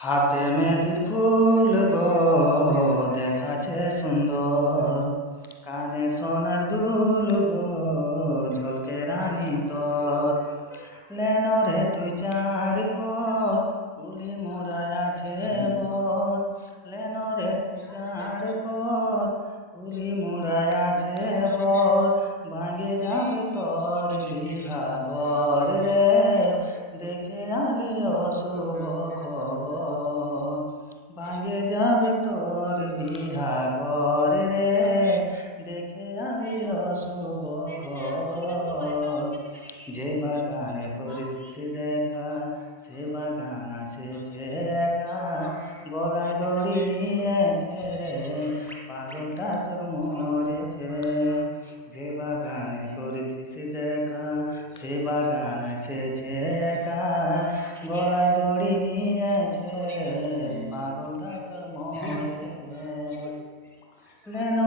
হাতে মেঘের ফুল গো দেখাছে সুন্দর, কানে সোনার দুল গো ঝলকে রানী তোর। লেনরে তুই চাঁদ গো কুলি মোড়ায় আছে বর, লেনরে তুই চাঁদ গো কুলি মোড়ায় আছে বর। ভাঙে যাবে তোর বিহা ঘর রে, দেখে আলি অশুভ খবর। ভাঙে যাবে তোর বিহা ঘর রে, দেখে আলি অশুভ খবর। যে বাগানে করেছিস দেখা, সে বাগান আসেছে একা, গলায় দড়ি নিয়েছে রে, পাগলটা তোর মরেছে। যে বাগানে করেছিস দেখা, সে বাগান এসেছে একা, গলায় দড়ি নিয়েছে রে, পাগলটা তোর মরেছে। লেন